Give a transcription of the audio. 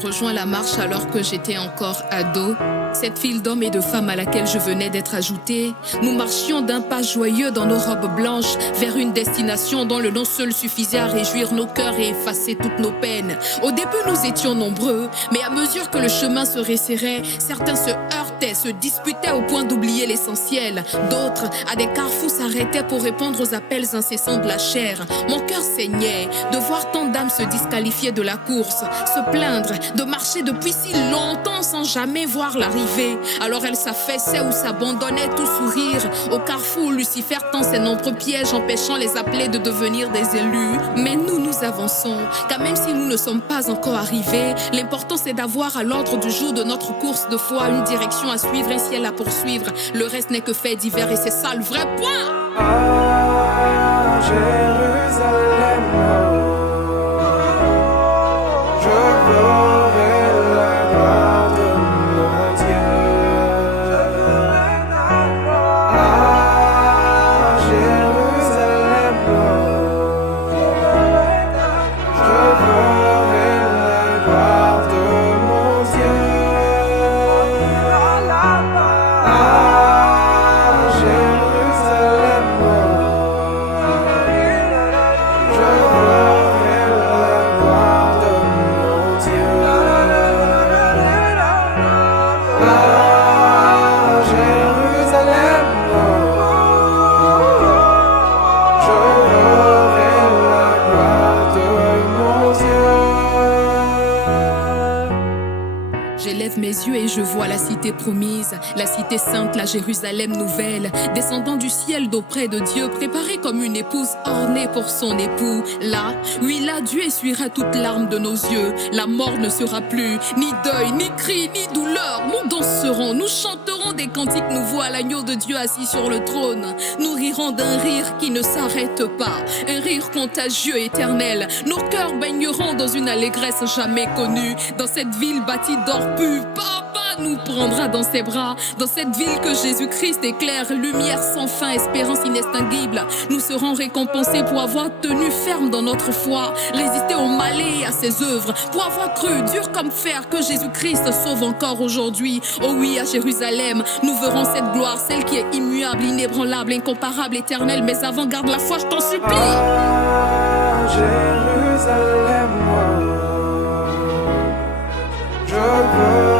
rejoint la marche alors que j'étais encore ado. Cette file d'hommes et de femmes à laquelle je venais d'être ajoutée, nous marchions d'un pas joyeux dans nos robes blanches vers une destination dont le nom seul suffisait à réjouir nos cœurs et effacer toutes nos peines. Au début, nous étions nombreux, mais à mesure que le chemin se resserrait, certains se heurtaient, se disputaient au point d'oublier l'essentiel. D'autres, à des carrefours, s'arrêtaient pour répondre aux appels incessants de la chair. Mon cœur saignait de voir tant d'âmes se disqualifier de la course, se plaindre de marcher depuis si longtemps sans jamais voir l'arrivée. Alors elles s'affaissaient ou s'abandonnaient tout sourire au carrefour où Lucifer tend ses nombreux pièges empêchant les appelés de devenir des élus. Mais nous avançons, car même si nous ne sommes pas encore arrivés, l'important c'est d'avoir à l'ordre du jour de notre course de foi une direction à suivre, un ciel à poursuivre. Le reste n'est que fait divers et c'est ça le vrai point. À Jérusalem, je verrai la gloire de mon Dieu. À Jérusalem, je verrai la gloire de mon Dieu. À Jérusalem, J'élève mes yeux et je vois la cité promise, la cité sainte, la Jérusalem nouvelle, descendant du ciel d'auprès de Dieu, préparée comme une épouse ornée pour son époux. Là, oui là, Dieu essuiera toute larme de nos yeux. La mort ne sera plus, ni deuil, ni cri, ni douleur. Nous danserons, nous chanterons des cantiques nouveaux à l'agneau de Dieu assis sur le trône. Nous rirons d'un rire qui ne s'arrête pas, un rire contagieux éternel. Nos cœurs baigneront dans une allégresse jamais connue, dans cette ville bâtie d'or pur. Papa nous prendra dans ses bras, dans cette ville que Jésus-Christ éclaire, lumière sans fin, espérance inextinguible. Nous serons récompensés pour avoir tenu ferme dans notre foi, résister au mal et à ses œuvres, pour avoir cru, dur comme fer, que Jésus-Christ sauve encore aujourd'hui. Oh oui, à Jérusalem, nous verrons cette gloire, celle qui est immuable, inébranlable, incomparable, éternelle. Mais avant, garde la foi, je t'en supplie. à Jérusalem, je veux